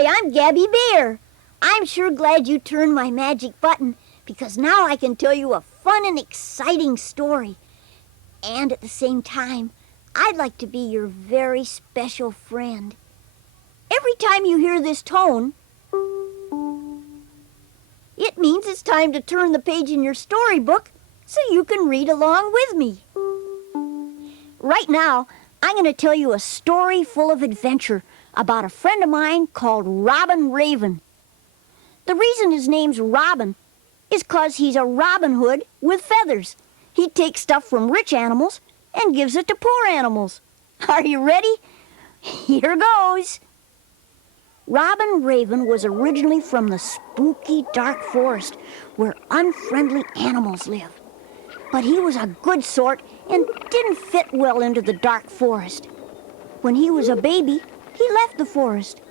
Hi, I'm Gabby Bear. I'm sure glad you turned my magic button because now I can tell you a fun and exciting story. And at the same time, I'd like to be your very special friend. Every time you hear this tone, it means it's time to turn the page in your storybook so you can read along with me. Right now, I'm going to tell you a story full of adventure about a friend of mine called Robbin Raven. The reason his name's Robbin is 'cause he's a Robin Hood with feathers. He takes stuff from rich animals and gives it to poor animals. Are you ready? Here goes. Robbin Raven was originally from the spooky dark forest where unfriendly animals live. But he was a good sort and didn't fit well into the dark forest. When he was a baby, he left the forest.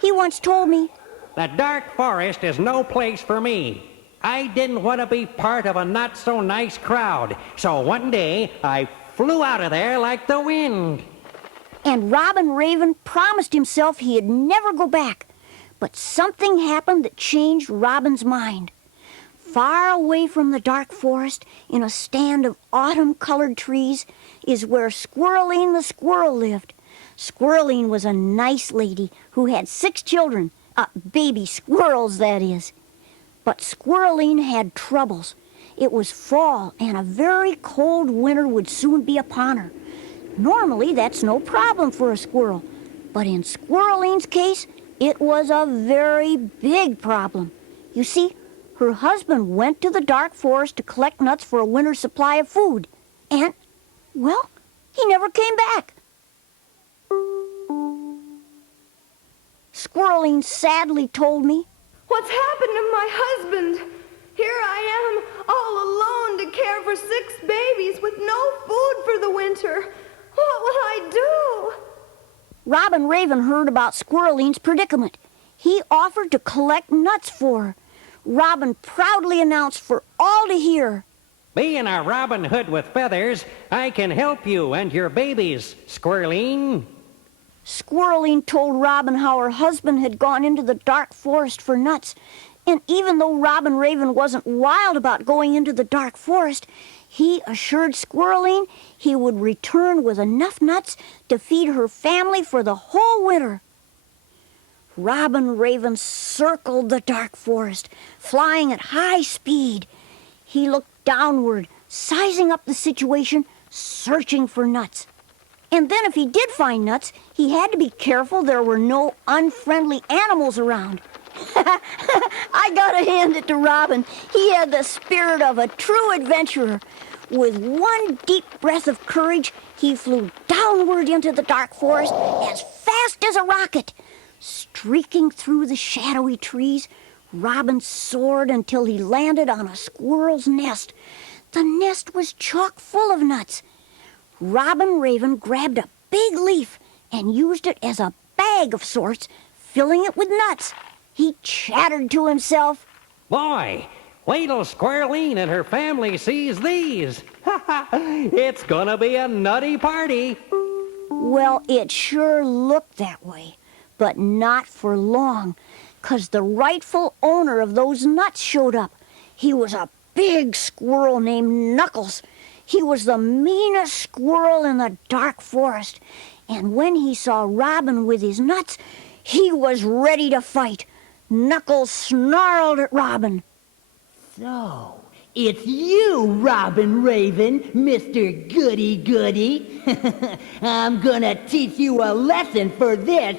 He once told me, "The dark forest is no place for me. I didn't want to be part of a not-so-nice crowd, so one day I flew out of there like the wind." And Robbin Raven promised himself he'd never go back. But something happened that changed Robbin's mind. Far away from the dark forest, in a stand of autumn-colored trees, is where Squirreline the squirrel lived. Squirreline was a nice lady who had 6 children, baby squirrels, that is. But Squirreline had troubles. It was fall, and a very cold winter would soon be upon her. Normally, that's no problem for a squirrel, but in Squirreline's case, it was a very big problem. You see, her husband went to the dark forest to collect nuts for a winter supply of food, and, well, he never came back. Squirreline sadly told me, "What's happened to my husband? Here I am, all alone to care for 6 babies with no food for the winter. What will I do?" Robbin Raven heard about Squirreline's predicament. He offered to collect nuts for her. Robbin proudly announced for all to hear, "Being a Robin Hood with feathers, I can help you and your babies, Squirreline." Squirreline told Robbin how her husband had gone into the dark forest for nuts, and even though Robbin Raven wasn't wild about going into the dark forest, he assured Squirreline he would return with enough nuts to feed her family for the whole winter. Robbin Raven circled the dark forest, flying at high speed. He looked downward, sizing up the situation, searching for nuts. And then if he did find nuts, he had to be careful there were no unfriendly animals around. I gotta hand it to Robbin. He had the spirit of a true adventurer. With one deep breath of courage, he flew downward into the dark forest as fast as a rocket. Streaking through the shadowy trees, Robbin soared until he landed on a squirrel's nest. The nest was chock full of nuts. Robbin Raven grabbed a big leaf and used it as a bag of sorts, filling it with nuts. He chattered to himself, "Boy, wait till Squirreline and her family sees these. It's gonna be a nutty party." Well, it sure looked that way, but not for long, 'cause the rightful owner of those nuts showed up. He was a big squirrel named Knuckles. He was the meanest squirrel in the dark forest, and when he saw Robbin with his nuts, he was ready to fight. Knuckles snarled at Robbin. "So, it's you, Robbin Raven, Mr. Goody-Goody. I'm gonna teach you a lesson for this."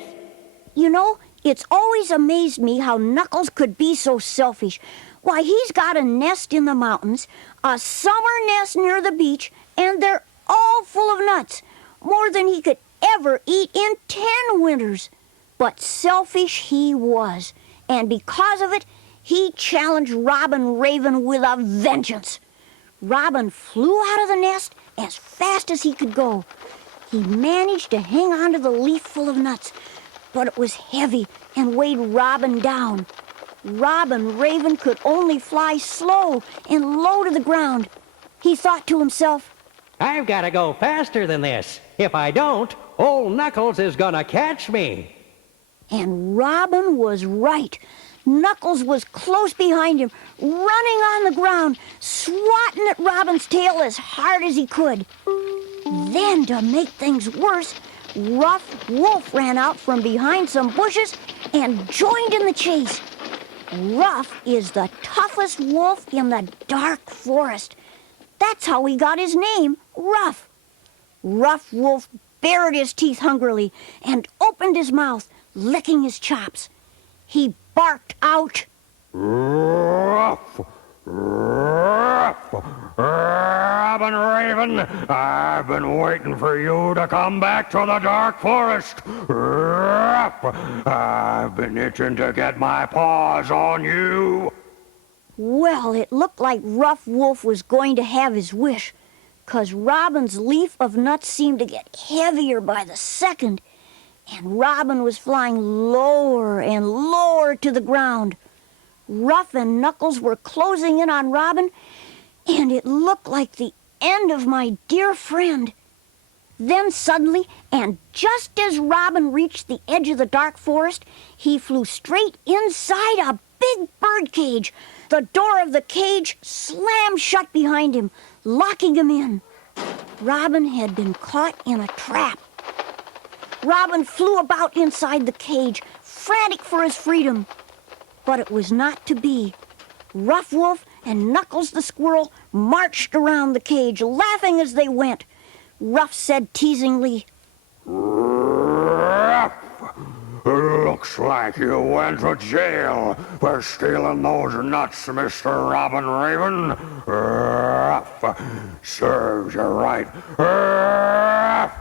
You know, it's always amazed me how Knuckles could be so selfish. Why, he's got a nest in the mountains, a summer nest near the beach, and they're all full of nuts, more than he could ever eat in 10 winters. But selfish he was, and because of it, he challenged Robbin Raven with a vengeance. Robbin flew out of the nest as fast as he could go. He managed to hang onto the leaf full of nuts, but it was heavy and weighed Robbin down. Robbin Raven could only fly slow and low to the ground. He thought to himself, "I've got to go faster than this. If I don't, old Knuckles is gonna catch me." And Robin was right. Knuckles was close behind him, running on the ground, swatting at Robin's tail as hard as he could. Then, to make things worse, Rough Wolf ran out from behind some bushes and joined in the chase. Rough is the toughest wolf in the dark forest. That's how he got his name, Rough. Rough Wolf bared his teeth hungrily and opened his mouth, licking his chops. He barked out, Ruff! Ruff! Robbin Raven, I've been waiting for you to come back to the dark forest. Ruff! I've been itching to get my paws on you. Well, it looked like Rough Wolf was going to have his wish, 'cause Robin's leaf of nuts seemed to get heavier by the second, and Robin was flying lower and lower to the ground. Rough and Knuckles were closing in on Robin, and it looked like the end of my dear friend. Then suddenly, and just as Robin reached the edge of the dark forest, he flew straight inside a big bird cage. The door of the cage slammed shut behind him, locking him in. Robin had been caught in a trap. Robin flew about inside the cage, frantic for his freedom. But it was not to be. Rough Wolf and Knuckles the squirrel marched around the cage, laughing as they went. Rough said teasingly, Ruff! Looks like you went to jail for stealing those nuts, Mr. Robbin Raven. Ruff! Serves you right. Ruff!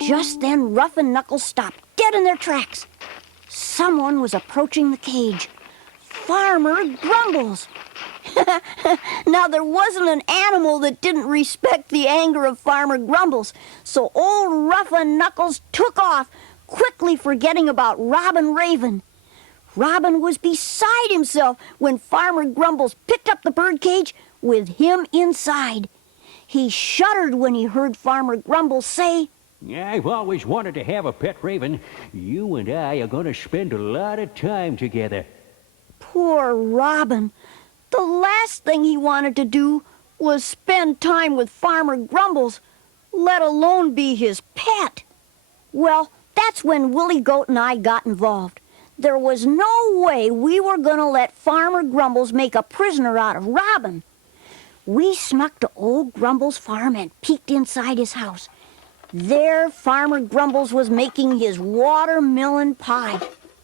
Just then Rough and Knuckles stopped dead in their tracks. Someone was approaching the cage. Farmer Grumbles. Now, there wasn't an animal that didn't respect the anger of Farmer Grumbles, so old Rough and Knuckles took off, quickly forgetting about Robbin Raven. Robin was beside himself when Farmer Grumbles picked up the birdcage with him inside. He shuddered when he heard Farmer Grumbles say, I've always wanted to have a pet raven. You and I are going to spend a lot of time together. Poor Robin. The last thing he wanted to do was spend time with Farmer Grumbles, let alone be his pet. Well, that's when Willie Goat and I got involved. There was no way we were going to let Farmer Grumbles make a prisoner out of Robin. We snuck to old Grumbles' farm and peeked inside his house. There, Farmer Grumbles was making his watermelon pie.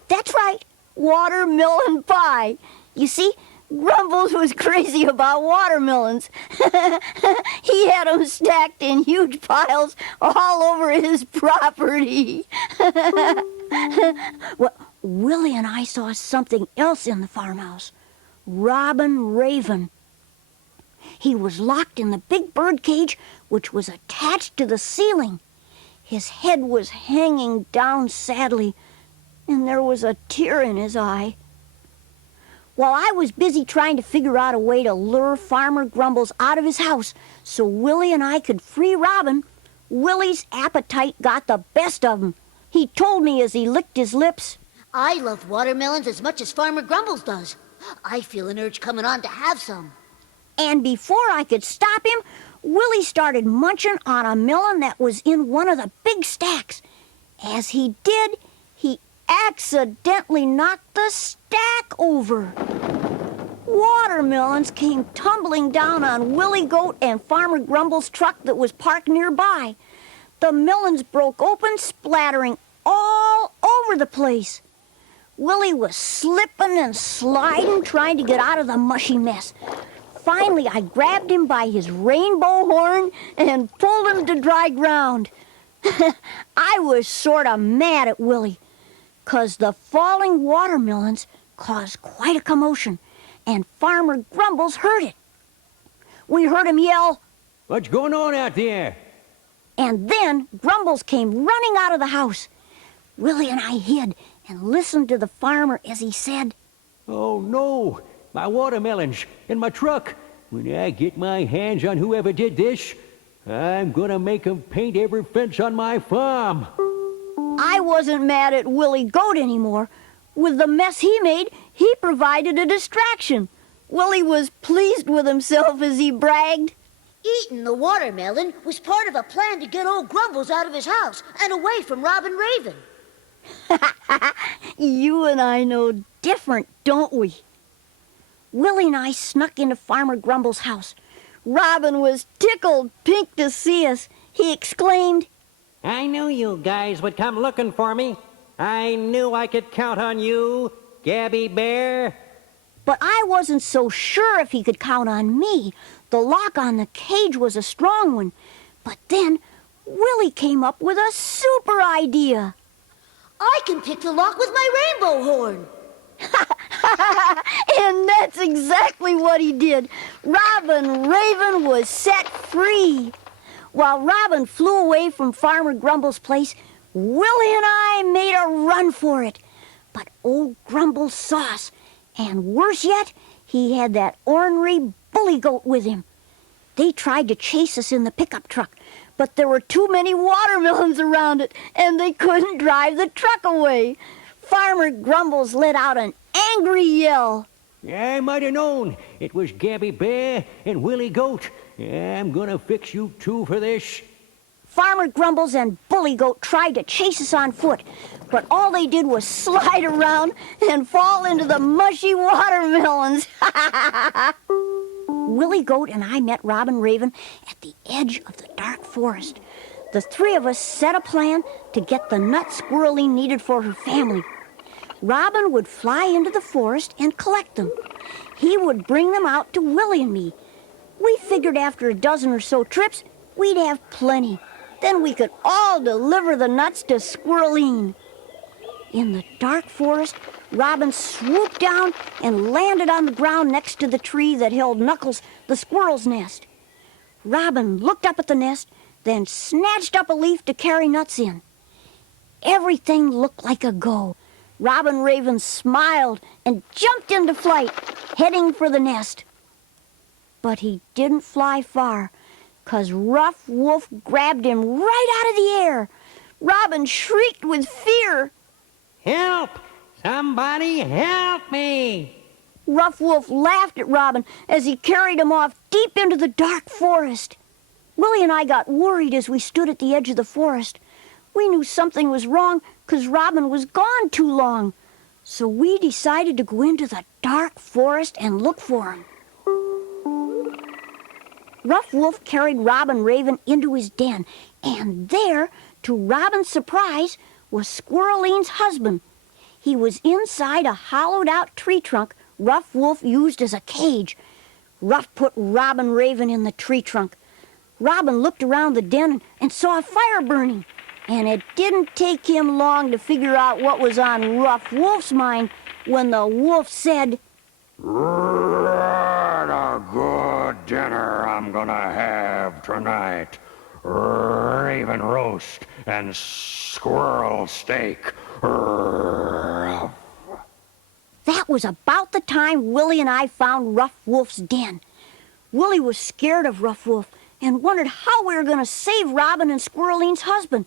That's right, watermelon pie. You see, Grumbles was crazy about watermelons. He had them stacked in huge piles all over his property. Well, Willie and I saw something else in the farmhouse. Robbin Raven. He was locked in the big bird cage, which was attached to the ceiling. His head was hanging down sadly, and there was a tear in his eye. While I was busy trying to figure out a way to lure Farmer Grumbles out of his house so Willie and I could free Robin, Willie's appetite got the best of him. He told me as he licked his lips, I love watermelons as much as Farmer Grumbles does. I feel an urge coming on to have some. and before I could stop him, Willie started munching on a melon that was in one of the big stacks. As he did, he accidentally knocked the stack over. Watermelons came tumbling down on Willie Goat and Farmer Grumble's truck that was parked nearby. The melons broke open, splattering all over the place. Willie was slipping and sliding, trying to get out of the mushy mess. Finally, I grabbed him by his rainbow horn and pulled him to dry ground. I was sort of mad at Willie, 'cause the falling watermelons caused quite a commotion, and Farmer Grumbles heard it. We heard him yell, What's going on out there? and then Grumbles came running out of the house. Willie and I hid and listened to the farmer as he said, Oh, no. My watermelons in my truck. When I get my hands on whoever did this, I'm gonna make 'em paint every fence on my farm. I wasn't mad at Willie Goat anymore. With the mess he made, he provided a distraction. Willie was pleased with himself as he bragged. Eating the watermelon was part of a plan to get old Grumbles out of his house and away from Robbin Raven. You and I know different, don't we? Willie and I snuck into Farmer Grumble's house. Robbin was tickled pink to see us. He exclaimed, I knew you guys would come looking for me. I knew I could count on you, Gabby Bear. but I wasn't so sure if he could count on me. The lock on the cage was a strong one. But then Willie came up with a super idea. I can pick the lock with my rainbow horn. And that's exactly what he did. Robbin Raven was set free. While Robbin flew away from Farmer Grumble's place, Willie and I made a run for it. But old Grumble saw us, and worse yet, he had that ornery bully goat with him. They tried to chase us in the pickup truck, but there were too many watermelons around it, and they couldn't drive the truck away. Farmer Grumbles let out an angry yell. I might have known it was Gabby Bear and Willie Goat. I'm gonna fix you two for this. Farmer Grumbles and Bully Goat tried to chase us on foot, but all they did was slide around and fall into the mushy watermelons. Willie Goat and I met Robbin Raven at the edge of the dark forest. The three of us set a plan to get the nut Squirreline needed for her family. Robbin would fly into the forest and collect them. He would bring them out to Willie and me. We figured after a dozen or so trips, we'd have plenty. Then we could all deliver the nuts to Squirreline. In the dark forest, Robbin swooped down and landed on the ground next to the tree that held Knuckles, the squirrel's nest. Robbin looked up at the nest, then snatched up a leaf to carry nuts in. Everything looked like a go. Robbin Raven smiled and jumped into flight, heading for the nest. But he didn't fly far, 'cause Rough Wolf grabbed him right out of the air. Robbin shrieked with fear. Help! Somebody help me! Rough Wolf laughed at Robbin as he carried him off deep into the dark forest. Willie and I got worried as we stood at the edge of the forest. We knew something was wrong 'cause Robbin was gone too long. So we decided to go into the dark forest and look for him. Rough Wolf carried Robbin Raven into his den, and there, to Robbin's surprise, was Squirreline's husband. He was inside a hollowed-out tree trunk Rough Wolf used as a cage. Rough put Robbin Raven in the tree trunk. Robbin looked around the den and saw a fire burning, and it didn't take him long to figure out what was on Rough Wolf's mind when the wolf said, What a good dinner I'm gonna have tonight. Raven roast and squirrel steak. That was about the time Willie and I found Rough Wolf's den. Willie was scared of Rough Wolf and wondered how we were going to save Robbin and Squirreline's husband.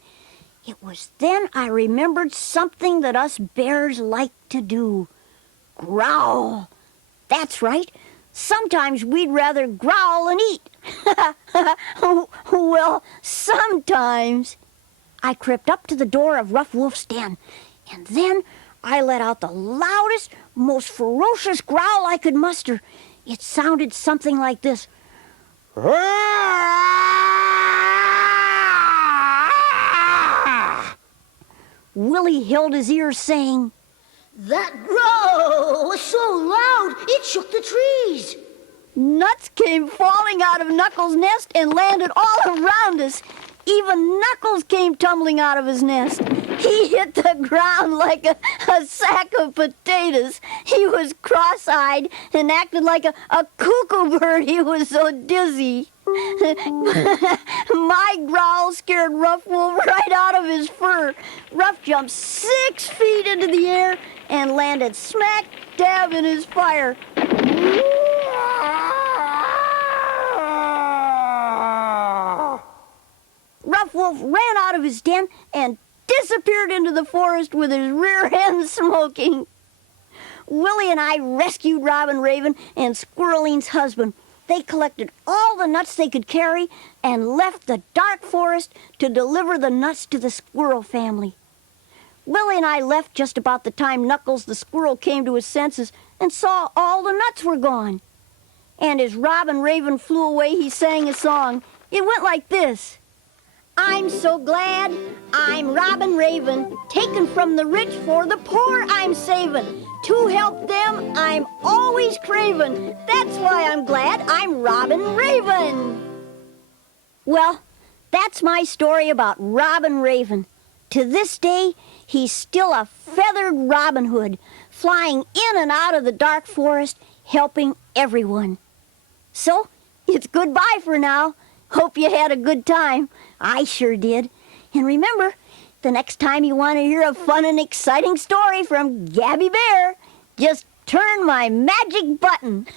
It was then I remembered something that us bears like to do. Growl. That's right. Sometimes we'd rather growl than eat. Well, sometimes. I crept up to the door of Rough Wolf's den, and then I let out the loudest, most ferocious growl I could muster. It sounded something like this. Willie held his ears, saying, That growl was so loud, it shook the trees. Nuts came falling out of Knuckles' nest and landed all around us. Even Knuckles came tumbling out of his nest. He hit the ground like a sack of potatoes. He was cross-eyed and acted like a cuckoo bird. He was so dizzy. My growl scared Rough Wolf right out of his fur. Rough jumped 6 feet into the air and landed smack dab in his fire. Rough Wolf ran out of his den and disappeared into the forest with his rear end smoking. Willie and I rescued Robbin Raven and Squirreline's husband. They collected all the nuts they could carry and left the dark forest to deliver the nuts to the squirrel family. Willie and I left just about the time Knuckles the squirrel came to his senses and saw all the nuts were gone. And as Robbin Raven flew away, he sang a song. It went like this. I'm so glad I'm Robbin Raven, taken from the rich for the poor I'm saving. To help them I'm always craving. That's why I'm glad I'm Robbin Raven. Well, that's my story about Robbin Raven. To this day, he's still a feathered Robin Hood, flying in and out of the dark forest, helping everyone. So, it's goodbye for now. Hope you had a good time. I sure did. And remember, the next time you want to hear a fun and exciting story from Gabby Bear, just turn my magic button.